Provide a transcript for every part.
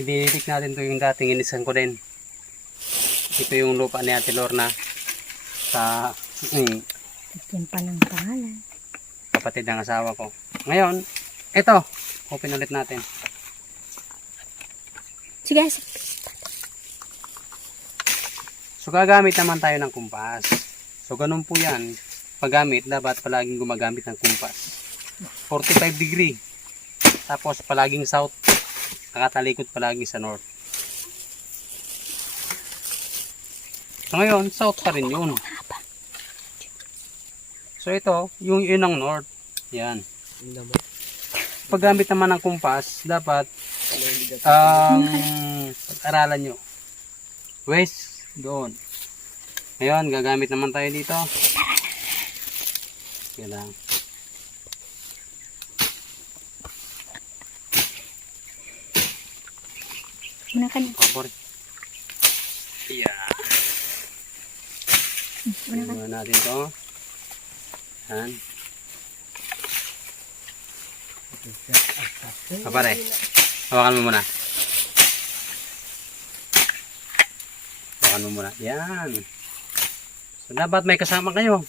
idinidik natin to yung dating inisan ko din. Ito yung lupa ni Ate Lorna sa Yan pa ng pangalan. kapatid ng asawa ko. Ngayon, ito, open ulit natin. Sige. So gagamit naman tayo ng kumpas. So ganun po yan. Paggamit, dapat palaging gumagamit ng kumpas. 45 degree. Tapos palaging south. Nakatalikod palagi sa north. So ngayon, south pa rin yun. So ito, yun ang north. Yan. Paggamit naman ng kumpas, dapat aralan nyo. West, doon. Ngayon, gagamit naman tayo dito. Yan lang. Muna ka na. Pabor. Yeah. Muna ka. Muna natin to. Yan. Pare, hawakan mo muna. Hawakan mo muna. Yan. So, dapat may kasama kayo.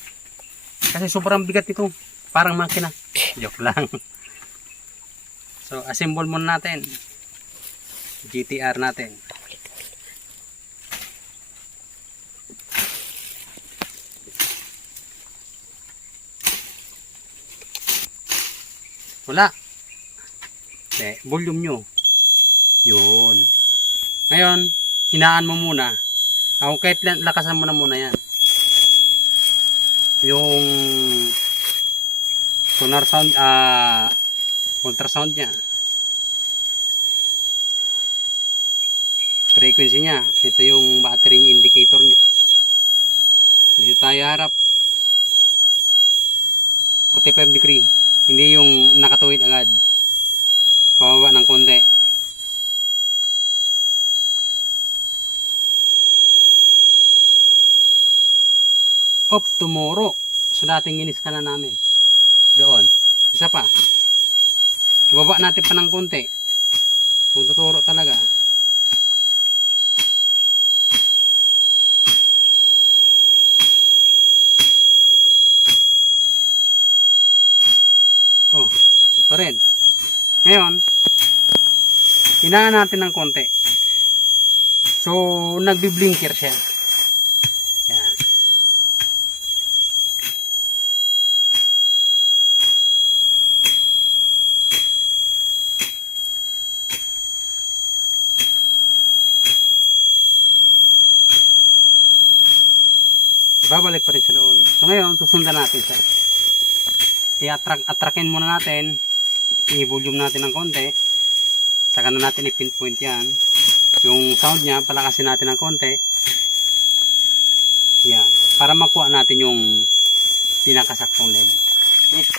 Kasi sobrang bigat ito. Parang makina. Joke lang. So, assemble muna natin. GTR natin. Wala. Okay, volume nyo. Yun. Ngayon, hinaan mo muna. Ako kahit lakasan mo na muna yan. Yung sonar sound, ultrasound nya. Frequency nya. Ito yung battery indicator nya. Dito tayo harap. 45 degree. Hindi yung nakatuwid agad. Pababa ng konti. Up tomorrow. So dating inis ka na namin. Doon. Isa pa. Ibaba natin pa ng konti. Kung tuturo talaga. Oh, ito pa rin. Ngayon, hinaan natin ng konti. So, nagbi-blinker siya. Yan. Babalik pa rin siya doon. So, ngayon, susundan natin siya. I-attrackin muna natin, i-volume natin ng konti, saka na natin i-pinpoint yan. Yung sound nya, palakasin natin ng konti. Yan, para makuha natin yung pinakasaktong level. Okay.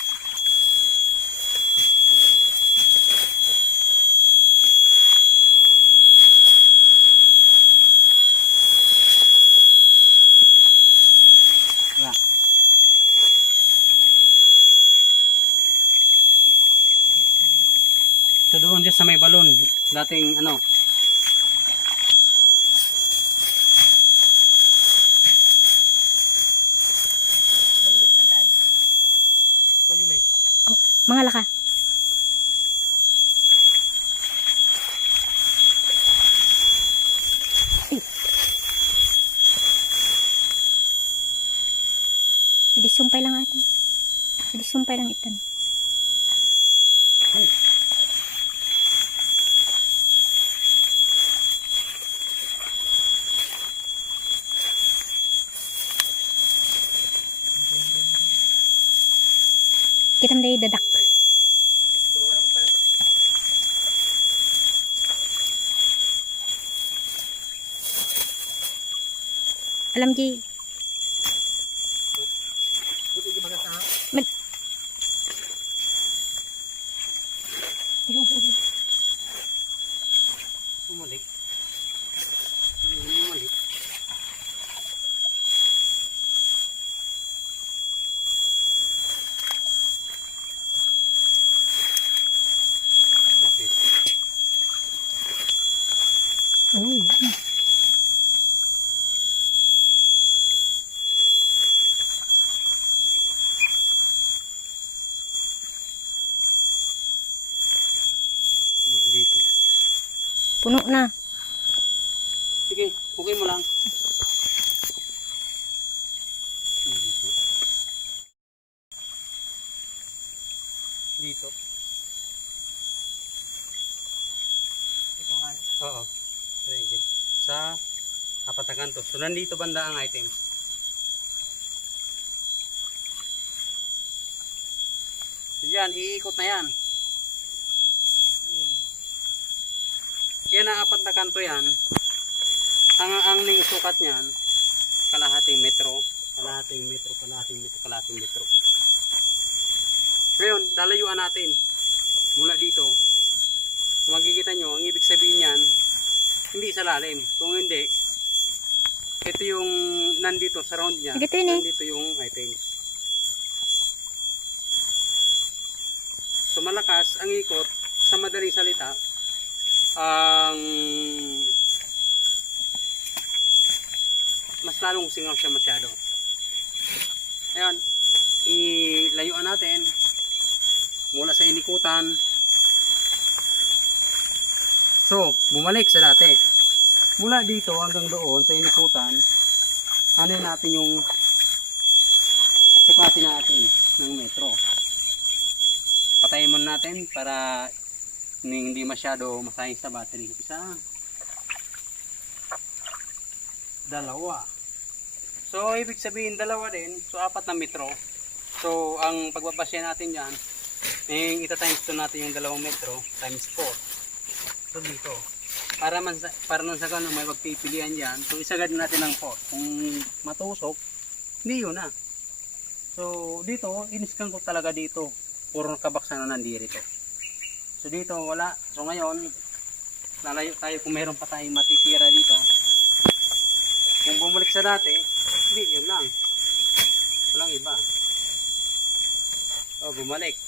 Yan. So doon dyan sa may balon, dating ano, Oh, mga laka. Hindi sumpay lang ata. Hindi sumpay lang ito. Kita mo dadak. Alam Ji. Med. Ayun. Bumalik. Bumalik. Lapit. Oh. Dito. Puno na. Sige, okay mo lang. Dito. Dito. Ito nga. Oo. Triangle. Sa apat na kanto. So, nandito banda ang item. So, yan. Iikot na yan. Yan ang apat na kanto yan. Ang ning sukat niyan, kalahating metro. Kalahating metro, kalahating metro, kalahating metro. Ngayon, lalayuan natin. Mula dito. Kung makikita nyo, ang ibig sabihin niyan, hindi sa lalim. Kung hindi, ito yung nandito sa round niya. Dito yun eh. Nandito yung items. So malakas ang ikot, sa madaling salita, ang mas lalong singaw siya masyado. Ayan, ilayuan natin mula sa inikutan. So, bumalik sa dati. Mula dito hanggang doon sa inikutan, ano natin yung sukatin natin ng metro. Patayin muna natin para hindi masyado masayang sa battery. Isa, dalawa. So, ibig sabihin dalawa din. So, 4 na metro. So, ang pagbabasya natin dyan, ita-times 2 natin yung 2 metro times 4. So, dito. Para nang sa ganun may pagpipilian dyan. So, isagad natin ng 4. Kung matusok, hindi yun na. So, dito, iniskan ko talaga dito. Puro kabaksan na nandito. So, dito wala. So, ngayon, lalayo tayo kung meron pa tayong matitira dito. Kung bumalik sa dati, hindi, yun lang. Walang iba. O, bumalik.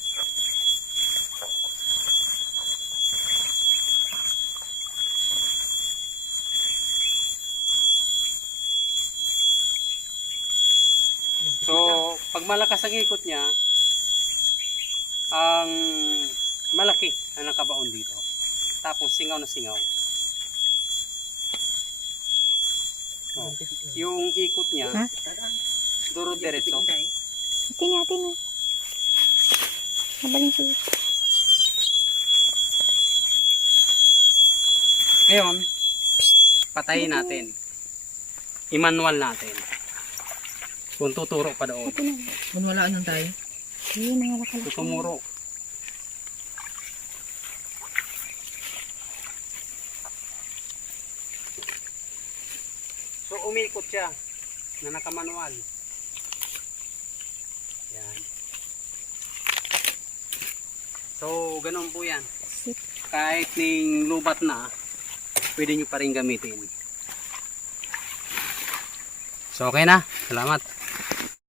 So, pag malakas ang ikot niya, ang malaki ang nakabaon dito. Tapos singaw na singaw. Oh, yung ikot niya, Ha? duro diretso. Atin. Nabaling siya. Ngayon, patayin natin. I-manual natin. Kung tuturo pa doon. Atin na. Kung wala anong tayo. Ayun, nangalakala. Tumuro. So, umikot siya na nakamanual. Yan. So, ganun po yan. Sit. Kahit ning lubat na, pwede nyo pa rin gamitin. So, okay na. Salamat.